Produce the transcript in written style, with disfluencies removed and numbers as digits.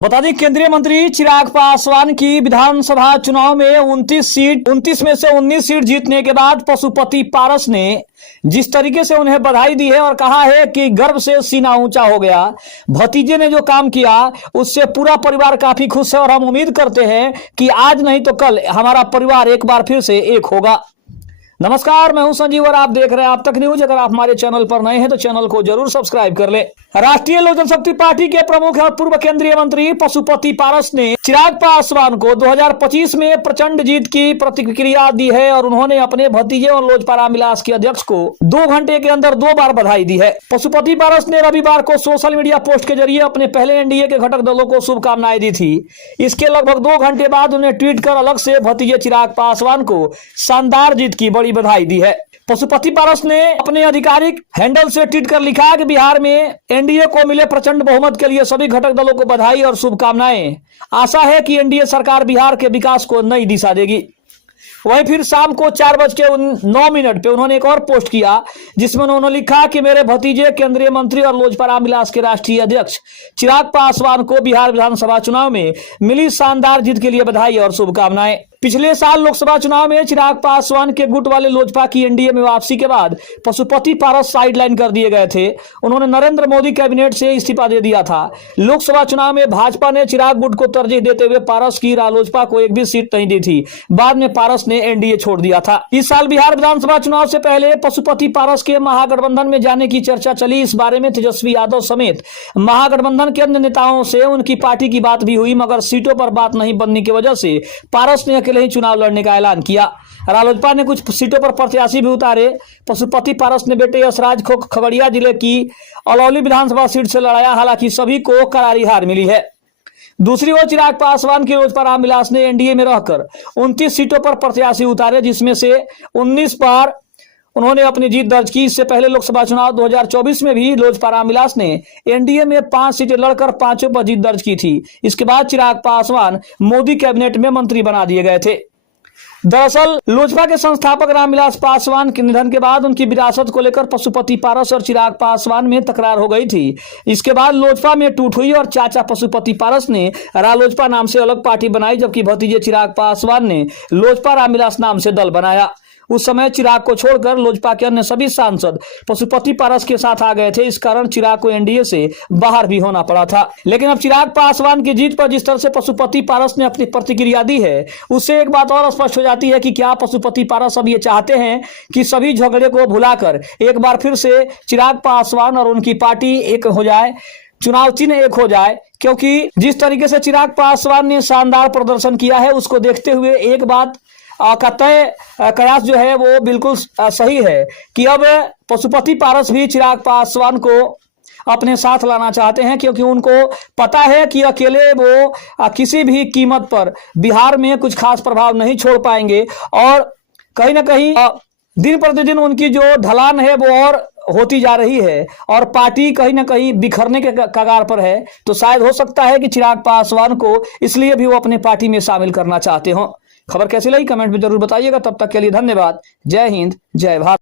बता दें, केंद्रीय मंत्री चिराग पासवान की विधानसभा चुनाव में 29 में से 19 सीट जीतने के बाद पशुपति पारस ने जिस तरीके से उन्हें बधाई दी है और कहा है कि गर्व से सीना ऊंचा हो गया। भतीजे ने जो काम किया उससे पूरा परिवार काफी खुश है और हम उम्मीद करते हैं कि आज नहीं तो कल हमारा परिवार एक बार फिर से एक होगा। नमस्कार, मैं हूं संजीव और आप देख रहे हैं आप तक न्यूज। अगर आप हमारे चैनल पर नए हैं तो चैनल को जरूर सब्सक्राइब कर ले। राष्ट्रीय लोक जनशक्ति पार्टी के प्रमुख और पूर्व केंद्रीय मंत्री पशुपति पारस ने चिराग पासवान को 2025 में प्रचंड जीत की प्रतिक्रिया दी है और उन्होंने अपने भतीजे और लोजपा रामविलास के अध्यक्ष को 2 घंटे के अंदर 2 बार बधाई दी है। पशुपति पारस ने रविवार को सोशल मीडिया पोस्ट के जरिए अपने पहले एनडीए के घटक दलों को शुभकामनाएं दी थी। इसके लगभग 2 घंटे बाद उन्हें ट्वीट कर अलग से भतीजे चिराग पासवान को शानदार जीत की बड़ी बधाई दी है। पशुपति पारस ने अपने आधिकारिक हैंडल से ट्वीट कर लिखा कि बिहार में एनडीए को मिले प्रचंड बहुमत के लिए सभी घटक दलों को बधाई और शुभकामनाएं। आशा है कि एनडीए सरकार बिहार के विकास को नई दिशा देगी। वहीं फिर शाम को 4:09 पे उन्होंने एक और पोस्ट किया जिसमें उन्होंने लिखा कि मेरे भतीजे केंद्रीय मंत्री और लोजपा रामविलास के राष्ट्रीय अध्यक्ष चिराग पासवान को बिहार विधानसभा चुनाव में मिली शानदार जीत के लिए बधाई और शुभकामनाएं। पिछले साल लोकसभा चुनाव में चिराग पासवान के गुट वाले लोजपा की एनडीए में वापसी के बाद पशुपति पारस साइडलाइन कर दिए गए थे। उन्होंने नरेंद्र मोदी कैबिनेट से इस्तीफा दे दिया था। लोकसभा चुनाव में भाजपा ने चिराग गुट को तरजीह देते हुए पारस की रालोजपा को एक भी सीट नहीं दी थी। बाद में पारस ने एनडीए छोड़ दिया था। इस साल बिहार विधानसभा चुनाव से पहले पशुपति पारस के महागठबंधन में जाने की चर्चा चली। इस बारे में तेजस्वी यादव समेत महागठबंधन के अन्य नेताओं से उनकी पार्टी की बात भी हुई, मगर सीटों पर बात नहीं बनने की वजह से पारस ने अकेले ही चुनाव लड़ने का ऐलान किया। रालोजपा ने कुछ सीटों पर प्रत्याशी भी उतारे। पशुपति पारस ने बेटे यशराज को खगड़िया जिले की अलौली विधानसभा सीट से लड़ाया, हालांकि सभी को करारी हार मिली है। दूसरी ओर चिराग पासवान की लोजपा रामविलास ने एनडीए में रहकर 29 सीटों पर प्रत्याशी उतारे, जिसमें से 19 बार उन्होंने अपनी जीत दर्ज की। इससे पहले लोकसभा चुनाव 2024 में भी लोजपा रामविलास ने एनडीए में 5 सीटें लड़कर 5 पर जीत दर्ज की थी। इसके बाद चिराग पासवान मोदी कैबिनेट में मंत्री बना दिए गए थे। दरअसल लोजपा के संस्थापक रामविलास पासवान के निधन के बाद उनकी विरासत को लेकर पशुपति पारस और चिराग पासवान में तकरार हो गई थी। इसके बाद लोजपा में टूट हुई और चाचा पशुपति पारस ने रालोजपा नाम से अलग पार्टी बनाई, जबकि भतीजे चिराग पासवान ने लोजपा रामविलास नाम से दल बनाया। उस समय चिराग को छोड़कर लोजपा के अन्य सभी सांसद पशुपति पारस के साथ आ गए थे। इस कारण चिराग को एनडीए से बाहर भी होना पड़ा था। लेकिन अब चिराग पासवान की जीत पर जिस तरह से पशुपति पारस ने अपनी प्रतिक्रिया दी है, उससे एक बात और स्पष्ट हो जाती है कि क्या पशुपति पारस अब ये चाहते हैं कि सभी झगड़े को भुलाकर एक बार फिर से चिराग पासवान और उनकी पार्टी एक हो जाए, चुनाव चिन्ह एक हो जाए। क्योंकि जिस तरीके से चिराग पासवान ने शानदार प्रदर्शन किया है, उसको देखते हुए एक बात का तय कयास जो है वो बिल्कुल सही है कि अब पशुपति पारस भी चिराग पासवान को अपने साथ लाना चाहते हैं, क्योंकि उनको पता है कि अकेले वो किसी भी कीमत पर बिहार में कुछ खास प्रभाव नहीं छोड़ पाएंगे और कहीं ना कहीं दिन प्रतिदिन उनकी जो ढलान है वो और होती जा रही है और पार्टी कहीं ना कहीं बिखरने के कगार पर है। तो शायद हो सकता है कि चिराग पासवान को इसलिए भी वो अपने पार्टी में शामिल करना चाहते हो। खबर कैसी लगी कमेंट में जरूर बताइएगा। तब तक के लिए धन्यवाद। जय हिंद, जय भारत।